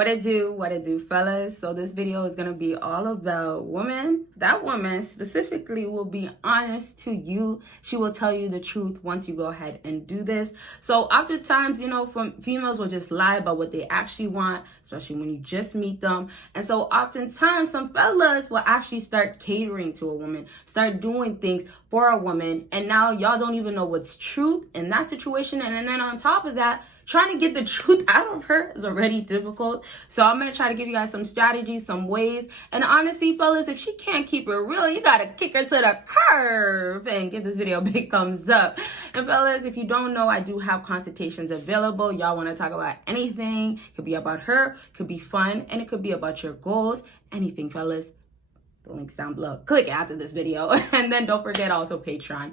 What it do, fellas? So this video is gonna be all about women. That woman specifically will be honest to you. She will tell you the truth once you go ahead and do this. So oftentimes, from females will just lie about what they actually want, especially when you just meet them. And so oftentimes some fellas will actually start catering to a woman, start doing things for a woman, and now y'all don't even know what's truth in that situation. And then on top of that, trying to get the truth out of her is already difficult. So I'm going to try to give you guys some strategies, some ways. And honestly, fellas, if she can't keep it real, you got to kick her to the curb and give this video a big thumbs up. And fellas, if you don't know, I do have consultations available. Y'all want to talk about anything. It could be about her, could be fun, and it could be about your goals. Anything, fellas. The link's down below. Click it after this video. And then don't forget also Patreon.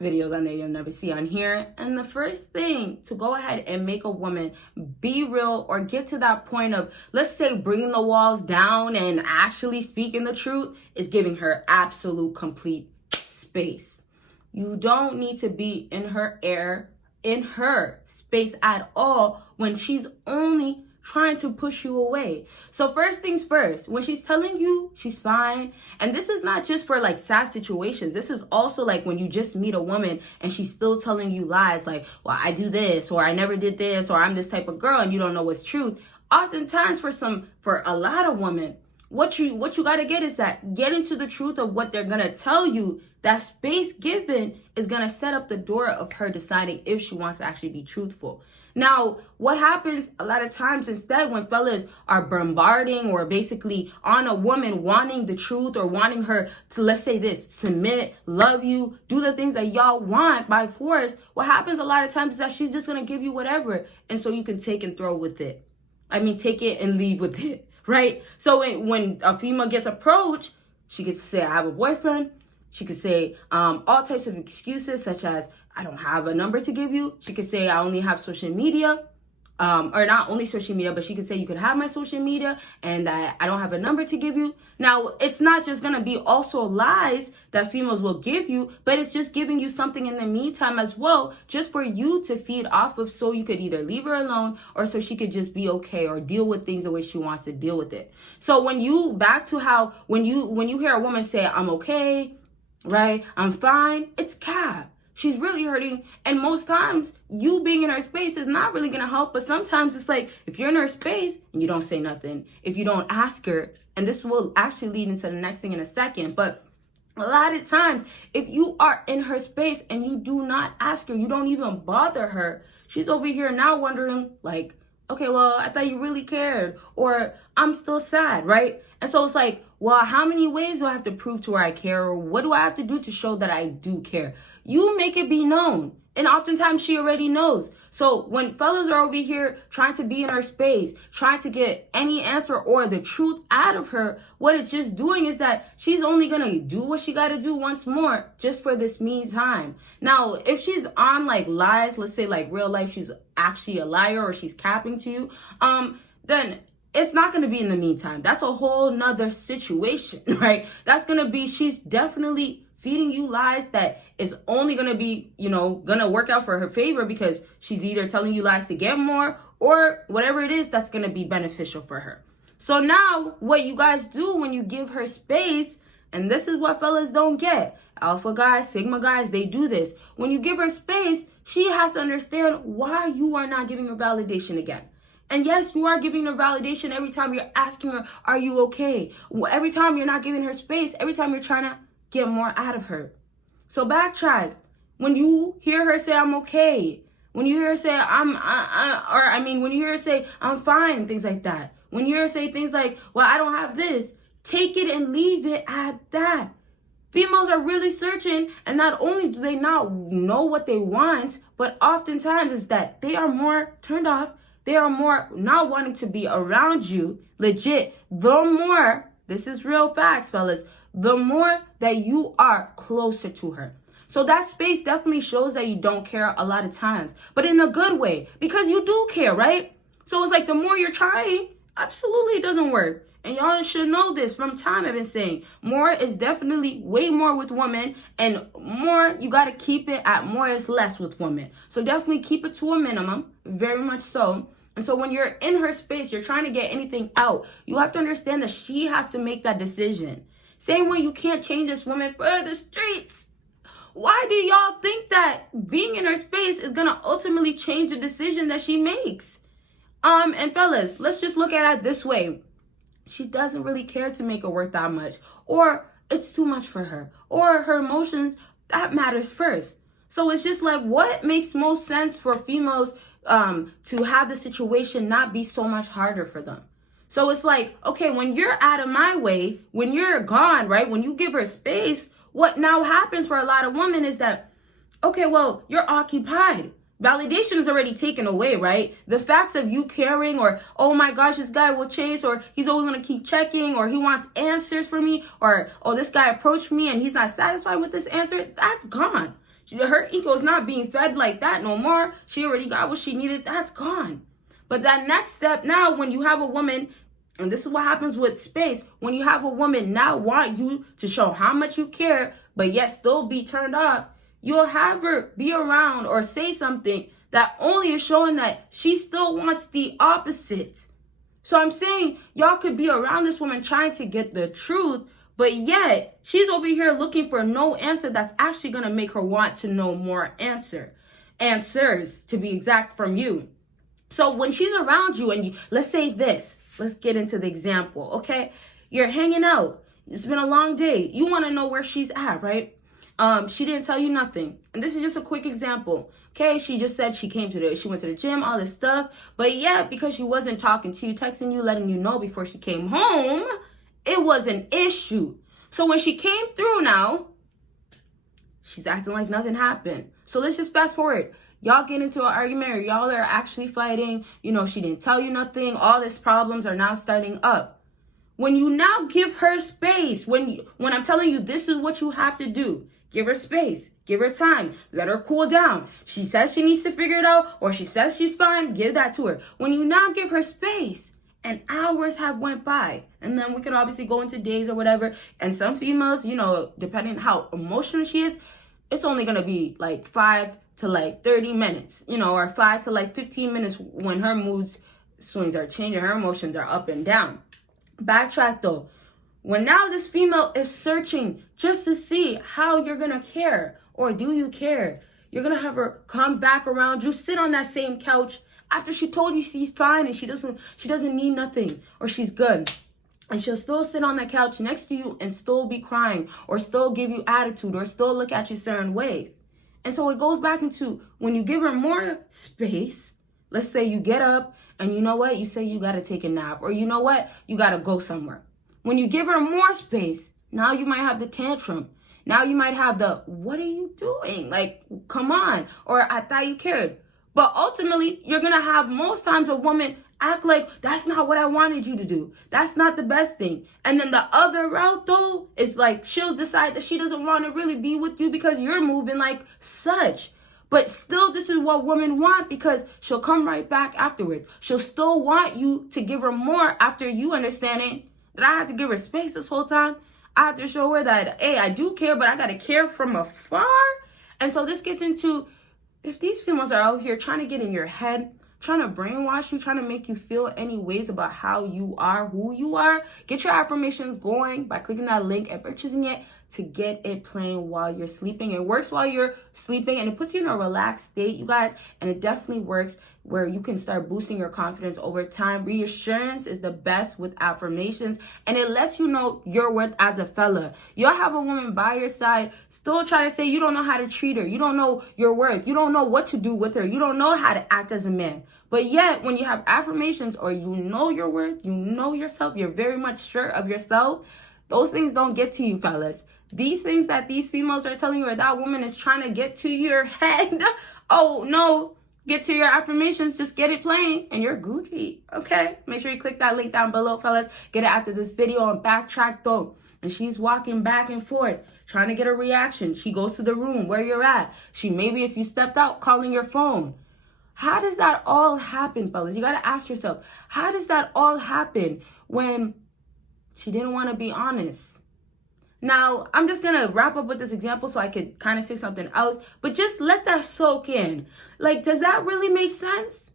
Videos on there you'll never see on here. And the first thing to go ahead and make a woman be real or get to that point of, let's say, bringing the walls down and actually speaking the truth is giving her absolute complete space. You don't need to be in her space at all when she's only trying to push you away. So first things first, when she's telling you she's fine, and this is not just for like sad situations, this is also like when you just meet a woman and she's still telling you lies like, well, I do this, or I never did this, or I'm this type of girl, and you don't know what's truth. Oftentimes for a lot of women, what you got to get is that get into the truth of what they're going to tell you. That space given is going to set up the door of her deciding if she wants to actually be truthful. Now, what happens a lot of times instead when fellas are bombarding or basically on a woman wanting the truth or wanting her to, let's say this, submit, love you, do the things that y'all want by force, what happens a lot of times is that she's just going to give you whatever. And so you can take and throw with it. Take it and leave with it, right? So when a female gets approached, she gets to say, I have a boyfriend. She could say all types of excuses such as, I don't have a number to give you. She could say, I only have social media, or not only social media, but she could say, you could have my social media and I don't have a number to give you. Now, it's not just going to be also lies that females will give you, but it's just giving you something in the meantime as well, just for you to feed off of, so you could either leave her alone or so she could just be okay or deal with things the way she wants to deal with it. So when you hear a woman say, I'm okay, right, I'm fine, it's cap. She's really hurting. And most times, you being in her space is not really going to help. But sometimes it's like, if you're in her space and you don't say nothing, if you don't ask her, and this will actually lead into the next thing in a second. But a lot of times, if you are in her space and you do not ask her, you don't even bother her, she's over here now wondering like, okay, well, I thought you really cared, or I'm still sad, right? And so it's like, well, how many ways do I have to prove to her I care, or what do I have to do to show that I do care? You make it be known. And oftentimes she already knows. So when fellas are over here trying to be in her space, trying to get any answer or the truth out of her, what it's just doing is that she's only going to do what she got to do once more just for this meantime. Now, if she's on like lies, let's say like real life, she's actually a liar or she's capping to you, then it's not going to be in the meantime. That's a whole nother situation, right? That's going to be, she's definitely feeding you lies that is only going to be, going to work out for her favor because she's either telling you lies to get more or whatever it is that's going to be beneficial for her. So now what you guys do when you give her space, and this is what fellas don't get. Alpha guys, Sigma guys, they do this. When you give her space, she has to understand why you are not giving her validation again. And yes, you are giving her validation every time you're asking her, are you okay? Every time you're not giving her space, every time you're trying to get more out of her. So backtrack. When you hear her say, I'm okay. When you hear her say, when you hear her say, I'm fine, things like that. When you hear her say things like, well, I don't have this, take it and leave it at that. Females are really searching, and not only do they not know what they want, but oftentimes is that they are more turned off. They are more not wanting to be around you. Legit. The more, this is real facts, fellas, the more that you are closer to her. So that space definitely shows that you don't care a lot of times, but in a good way, because you do care, right? So it's like the more you're trying, absolutely it doesn't work. And y'all should know this from time I've been saying. More is definitely way more with women, and more, you got to keep it at more is less with women. So definitely keep it to a minimum, very much so. And so when you're in her space, you're trying to get anything out, you have to understand that she has to make that decision. Same way you can't change this woman for the streets. Why do y'all think that being in her space is going to ultimately change the decision that she makes? And fellas, let's just look at it this way. She doesn't really care to make it worth that much, or it's too much for her, or her emotions, that matters first. So it's just like, what makes most sense for females to have the situation not be so much harder for them? So it's like, okay, when you're out of my way, when you're gone, right, when you give her space, what now happens for a lot of women is that, okay, well, you're occupied. Validation is already taken away, right? The facts of you caring, or, oh my gosh, this guy will chase, or he's always going to keep checking, or he wants answers from me, or, oh, this guy approached me and he's not satisfied with this answer, that's gone. Her ego is not being fed like that no more. She already got what she needed. That's gone. But that next step now, when you have a woman, and this is what happens with space, when you have a woman now want you to show how much you care, but yet still be turned off, you'll have her be around or say something that only is showing that she still wants the opposite. So I'm saying y'all could be around this woman trying to get the truth, but yet she's over here looking for no answer that's actually going to make her want to know more answers to be exact from you. So when she's around you and let's say this, let's get into the example, okay? You're hanging out. It's been a long day. You want to know where she's at, right? She didn't tell you nothing. And this is just a quick example. Okay, she just said she went to the gym, all this stuff. But yeah, because she wasn't talking to you, texting you, letting you know before she came home, it was an issue. So when she came through now, she's acting like nothing happened. So let's just fast forward. Y'all get into an argument, or y'all are actually fighting. You know, she didn't tell you nothing. All these problems are now starting up. When you now give her space, when I'm telling you this is what you have to do, give her space, give her time, let her cool down. She says she needs to figure it out, or she says she's fine, give that to her. When you now give her space, and hours have went by, and then we can obviously go into days or whatever, and some females, you know, depending on how emotional she is, it's only going to be like 5 to like 30 minutes, you know, or 5 to like 15 minutes when her mood swings are changing, her emotions are up and down. Backtrack though. When now this female is searching just to see how you're going to care, or do you care, you're going to have her come back around you, sit on that same couch after she told you she's fine and she doesn't need nothing, or she's good. And she'll still sit on that couch next to you and still be crying, or still give you attitude, or still look at you certain ways. And so it goes back into when you give her more space. Let's say you get up and you know what? You say you got to take a nap, or you know what? You got to go somewhere. When you give her more space, now you might have the tantrum. Now you might have the, what are you doing? Like, come on. Or I thought you cared. But ultimately, you're going to have most times a woman act like, that's not what I wanted you to do. That's not the best thing. And then the other route, though, is like she'll decide that she doesn't want to really be with you because you're moving like such. But still, this is what women want, because she'll come right back afterwards. She'll still want you to give her more after you understanding that I had to give her space this whole time. I have to show her that, hey, I do care, but I got to care from afar. And so this gets into, if these females are out here trying to get in your head, trying to brainwash you, trying to make you feel any ways about how you are, who you are, get your affirmations going by clicking that link and purchasing it to get it playing while you're sleeping. It works while you're sleeping, and it puts you in a relaxed state, you guys. And it definitely works where you can start boosting your confidence over time. Reassurance is the best with affirmations, and it lets you know your worth as a fella. You'll have a woman by your side still try to say you don't know how to treat her. You don't know your worth. You don't know what to do with her. You don't know how to act as a man. But yet, when you have affirmations, or you know your worth, you know yourself, you're very much sure of yourself, those things don't get to you, fellas. These things that these females are telling you, or that woman is trying to get to your head, oh no, get to your affirmations, just get it playing, and you're Gucci, okay? Make sure you click that link down below, fellas. Get it after this video, and backtrack though. And she's walking back and forth, trying to get a reaction. She goes to the room where you're at. She maybe, if you stepped out, calling your phone. How does that all happen, fellas? You got to ask yourself, how does that all happen when she didn't want to be honest? Now, I'm just going to wrap up with this example so I could kind of say something else, but just let that soak in. Like, does that really make sense?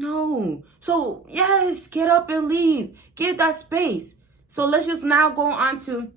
No. So, yes, get up and leave. Give that space. So let's just now go on to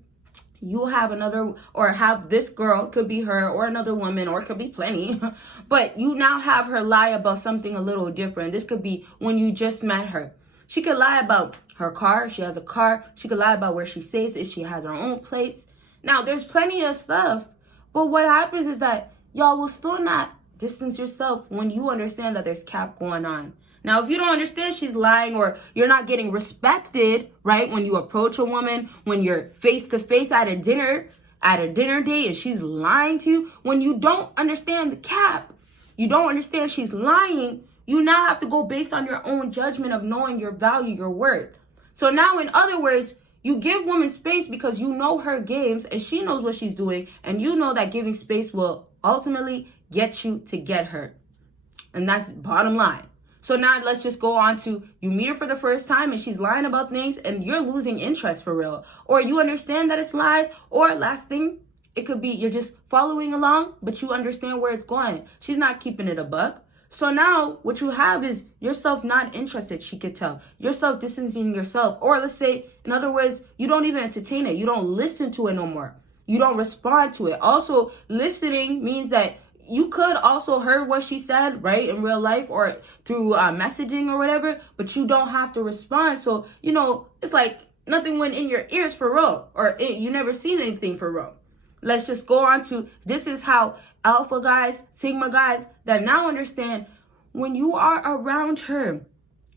you have another, or have this girl, could be her, or another woman, or it could be plenty, but you now have her lie about something a little different. This could be when you just met her. She could lie about her car, if she has a car. She could lie about where she stays, if she has her own place. Now, there's plenty of stuff, but what happens is that y'all will still not distance yourself when you understand that there's cap going on. Now, if you don't understand she's lying, or you're not getting respected, right, when you approach a woman, when you're face to face at a dinner date and she's lying to you, when you don't understand the cap, you don't understand she's lying, you now have to go based on your own judgment of knowing your value, your worth. So now, in other words, you give women space because you know her games and she knows what she's doing, and you know that giving space will ultimately get you to get her. And that's bottom line. So now let's just go on to, you meet her for the first time and she's lying about things and you're losing interest for real. Or you understand that it's lies. Or last thing, it could be you're just following along, but you understand where it's going. She's not keeping it a buck. So now what you have is yourself not interested, she could tell. Yourself distancing yourself. Or let's say, in other words, you don't even entertain it. You don't listen to it no more. You don't respond to it. Also, listening means that you could also heard what she said, right, in real life or through messaging or whatever, but you don't have to respond. So, it's like nothing went in your ears for real, or you never seen anything for real. Let's just go on to, this is how alpha guys, sigma guys that now understand when you are around her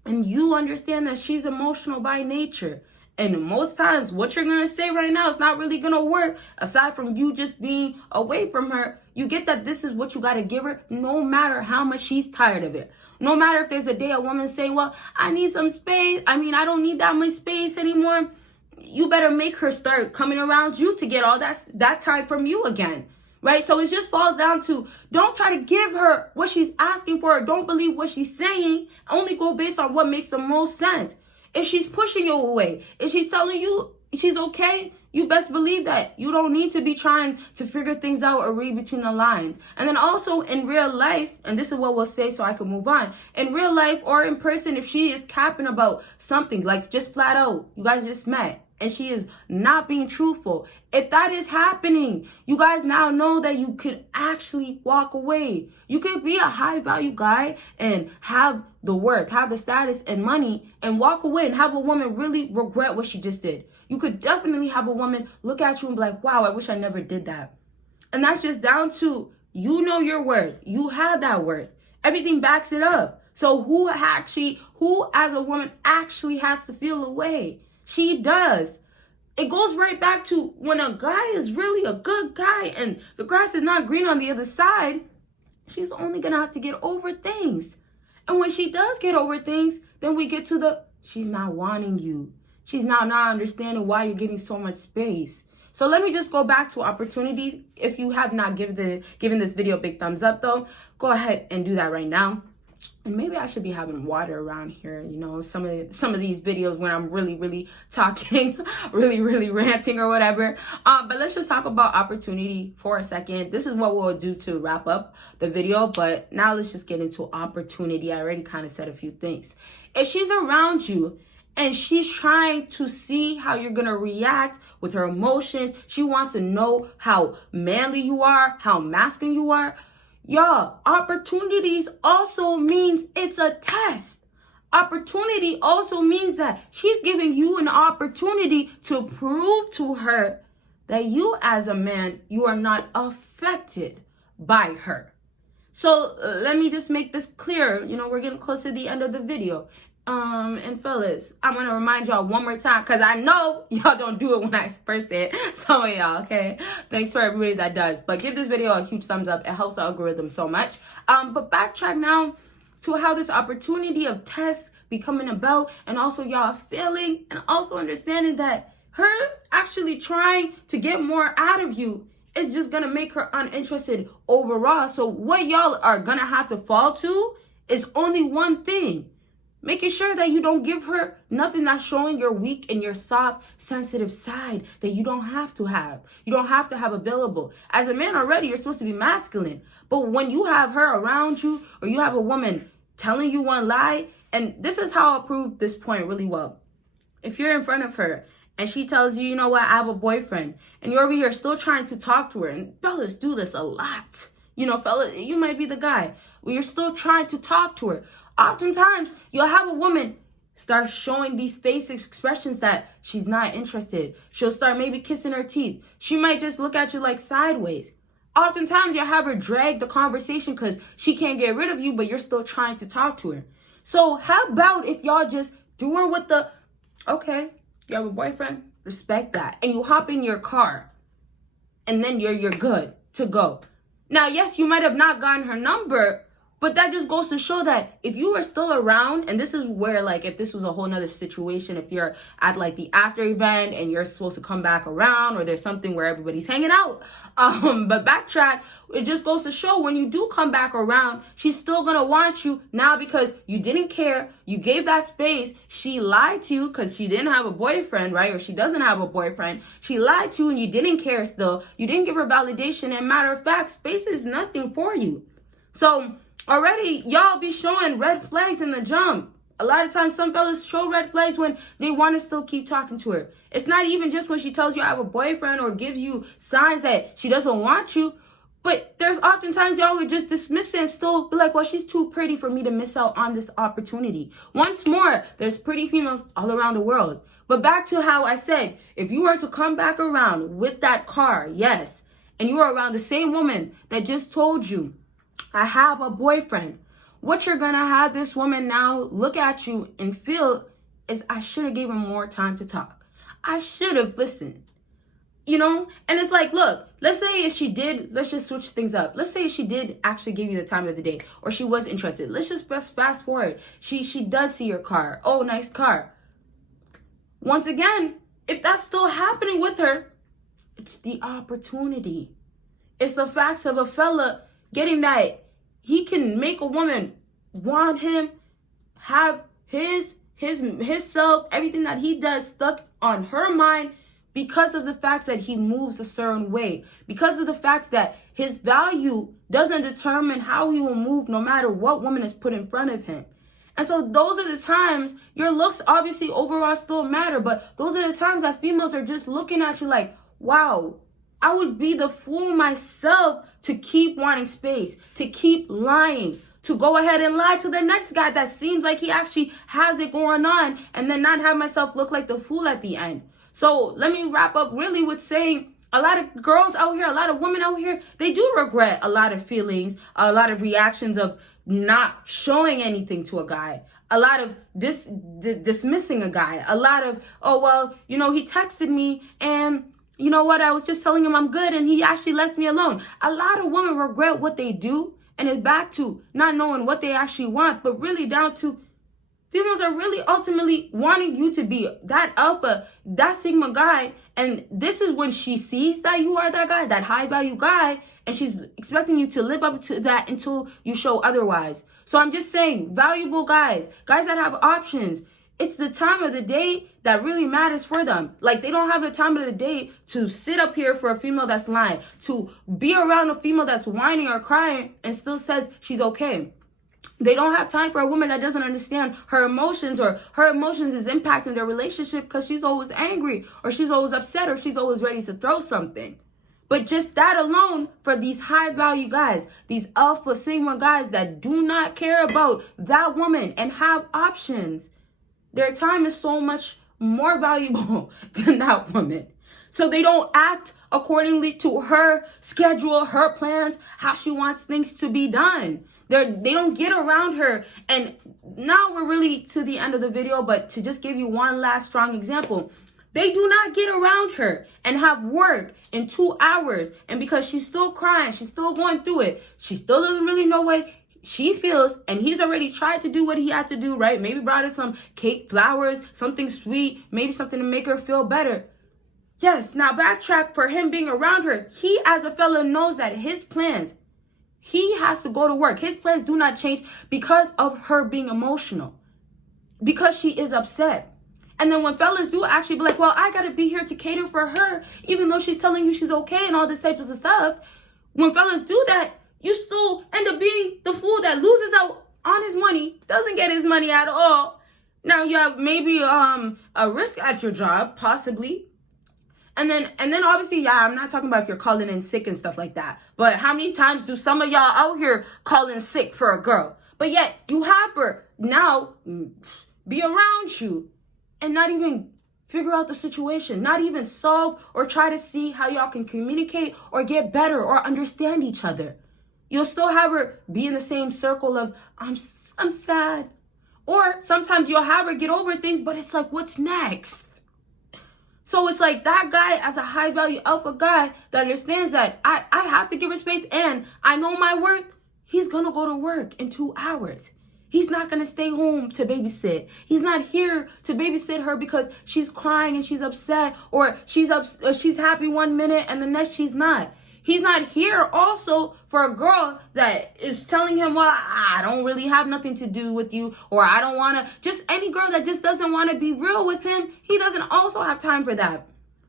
and you understand that she's emotional by nature. And most times what you're going to say right now is not really going to work. Aside from you just being away from her, you get that this is what you got to give her no matter how much she's tired of it. No matter if there's a day a woman saying, well, I need some space. I don't need that much space anymore. You better make her start coming around you to get all that time from you again. Right? So it just falls down to, don't try to give her what she's asking for. Don't believe what she's saying. Only go based on what makes the most sense. If she's pushing you away, if she's telling you she's okay, you best believe that you don't need to be trying to figure things out or read between the lines. And then also in real life, and this is what we'll say so I can move on. In real life or in person, if she is capping about something, like just flat out, you guys just met, and she is not being truthful. If that is happening, you guys now know that you could actually walk away. You could be a high value guy and have the worth, have the status and money, and walk away and have a woman really regret what she just did. You could definitely have a woman look at you and be like, wow, I wish I never did that. And that's just down to, you know your worth. You have that worth. Everything backs it up. So who as a woman actually has to feel away? She does. It goes right back to when a guy is really a good guy and the grass is not green on the other side, she's only going to have to get over things. And when she does get over things, then we get to she's not wanting you. She's now not understanding why you're giving so much space. So let me just go back to opportunity. If you have not given this video a big thumbs up though, go ahead and do that right now. And maybe I should be having water around here, some of these videos when I'm really talking, really ranting or whatever. But let's just talk about opportunity for a second. This is what we'll do to wrap up the video. But now let's just get into opportunity. I already kind of said a few things. If she's around you and she's trying to see how you're going to react with her emotions, she wants to know how manly you are, how masculine you are. Y'all, opportunities also means it's a test. Opportunity also means that she's giving you an opportunity to prove to her that you as a man, you are not affected by her. So let me just make this clear. We're getting close to the end of the video. And fellas, I'm going to remind y'all one more time, because I know y'all don't do it when I first say it. Some of y'all, okay? Thanks for everybody that does. But give this video a huge thumbs up. It helps the algorithm so much. But backtrack now to how this opportunity of tests becoming about, and also y'all feeling, and also understanding that her actually trying to get more out of you is just going to make her uninterested overall. So what y'all are going to have to fall to is only one thing. Making sure that you don't give her nothing that's showing your weak and your soft, sensitive side that you don't have to have. You don't have to have available. As a man already, you're supposed to be masculine. But when you have her around you, or you have a woman telling you one lie, And this is how I'll prove this point really well. If you're in front of her and she tells you, you know what, I have a boyfriend, and you're over here still trying to talk to her, and fellas do this a lot. You know, fellas, you might be the guy where you're still trying to talk to her. Oftentimes, you'll have a woman start showing these face expressions that she's not interested. She'll start maybe kissing her teeth. She might just look at you like sideways. Oftentimes, you'll have her drag the conversation because she can't get rid of you, but you're still trying to talk to her. So how about if y'all just threw her with the, okay, you have a boyfriend? Respect that. And you hop in your car. And then you're good to go. Now, yes, you might have not gotten her number, but that just goes to show that if you were still around, and this is where, like, if this was a whole nother situation, if you're at, like, the after event and you're supposed to come back around, or there's something where everybody's hanging out, but backtrack, it just goes to show when you do come back around, she's still gonna want you now because you didn't care, you gave that space, she lied to you because she didn't have a boyfriend, right, or she doesn't have a boyfriend, she lied to you and you didn't care still, you didn't give her validation, and matter of fact, space is nothing for you. So, already, y'all be showing red flags in the jump. A lot of times, some fellas show red flags when they want to still keep talking to her. It's not even just when she tells you I have a boyfriend or gives you signs that she doesn't want you. But there's oftentimes y'all would just dismiss it and still be like, well, she's too pretty for me to miss out on this opportunity. Once more, there's pretty females all around the world. But back to how I said, if you were to come back around with that car, yes, and you are around the same woman that just told you, I have a boyfriend, what you're gonna have this woman now look at you and feel is, I should have given more time to talk. I should have listened. You know? And it's like, look, let's say if she did, let's just switch things up. Let's say if she did actually give you the time of the day, or she was interested. Let's just fast forward. She does see your car. Oh, nice car. Once again, if that's still happening with her, it's the opportunity. It's the facts of a fella getting that he can make a woman want him, have his self, everything that he does stuck on her mind because of the fact that he moves a certain way, because of the fact that his value doesn't determine how he will move no matter what woman is put in front of him. And so those are the times, your looks obviously overall still matter, but those are the times that females are just looking at you like, wow, I would be the fool myself to keep wanting space, to keep lying, to go ahead and lie to the next guy that seems like he actually has it going on, and then not have myself look like the fool at the end. So let me wrap up really with saying a lot of girls out here, a lot of women out here, they do regret a lot of feelings, a lot of reactions of not showing anything to a guy, a lot of dismissing a guy, a lot of, oh, well, you know, he texted me and you know what, I was just telling him I'm good and he actually left me alone. A lot of women regret what they do, and it's back to not knowing what they actually want, but really down to females are really ultimately wanting you to be that alpha, that sigma guy, and this is when she sees that you are that guy, that high value guy, and she's expecting you to live up to that until you show otherwise. So I'm just saying, valuable guys that have options, it's the time of the day that really matters for them. Like, they don't have the time of the day to sit up here for a female that's lying, to be around a female that's whining or crying and still says she's okay. They don't have time for a woman that doesn't understand her emotions, or her emotions is impacting their relationship because she's always angry, or she's always upset, or she's always ready to throw something. But just that alone, for these high value guys, these alpha sigma guys that do not care about that woman and have options, their time is so much more valuable than that woman. So they don't act accordingly to her schedule, her plans, how she wants things to be done. They don't get around her. And now we're really to the end of the video, but to just give you one last strong example, they do not get around her and have work in 2 hours. And because she's still crying, she's still going through it, she still doesn't really know what she feels, and he's already tried to do what he had to do, right? Maybe brought her some cake, flowers, something sweet, maybe something to make her feel better. Yes, now backtrack for him being around her. He, as a fella, knows that his plans, he has to go to work. His plans do not change because of her being emotional, because she is upset. And then when fellas do actually be like, well, I got to be here to cater for her, even though she's telling you she's okay and all this type of stuff, when fellas do that, you still end up being the fool that loses out on his money, doesn't get his money at all. Now you have maybe a risk at your job, possibly. And then obviously, yeah, I'm not talking about if you're calling in sick and stuff like that. But how many times do some of y'all out here calling sick for a girl? But yet you have her now be around you and not even figure out the situation, not even solve or try to see how y'all can communicate or get better or understand each other. You'll still have her be in the same circle of, I'm sad. Or sometimes you'll have her get over things, but it's like, what's next? So it's like that guy, as a high value alpha guy that understands that I have to give her space and I know my worth, he's going to go to work in 2 hours. He's not going to stay home to babysit. He's not here to babysit her because she's crying and she's upset, or she's happy 1 minute and the next she's not. He's not here also for a girl that is telling him, well, I don't really have nothing to do with you, or I don't want to, just any girl that just doesn't want to be real with him. He doesn't also have time for that.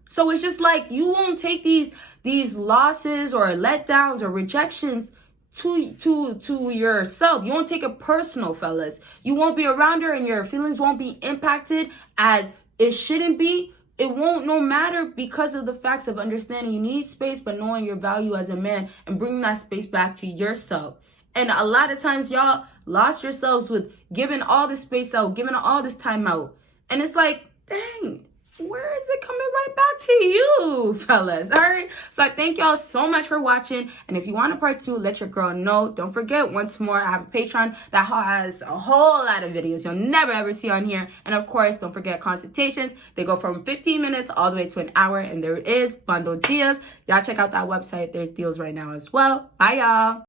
So it's just like, you won't take these losses or letdowns or rejections to yourself. You won't take it personal, fellas. You won't be around her and your feelings won't be impacted as it shouldn't be. It won't, no matter, because of the facts of understanding you need space, but knowing your value as a man and bringing that space back to yourself. And a lot of times y'all lost yourselves with giving all this space out, giving all this time out. And it's like, dang, where is it coming right back to you, fellas? All right. So I thank y'all so much for watching. And if you want a part 2, let your girl know. Don't forget, once more, I have a Patreon that has a whole lot of videos you'll never ever see on here. And of course, don't forget consultations. They go from 15 minutes all the way to an hour. And there is bundle deals. Y'all check out that website. There's deals right now as well. Bye, y'all.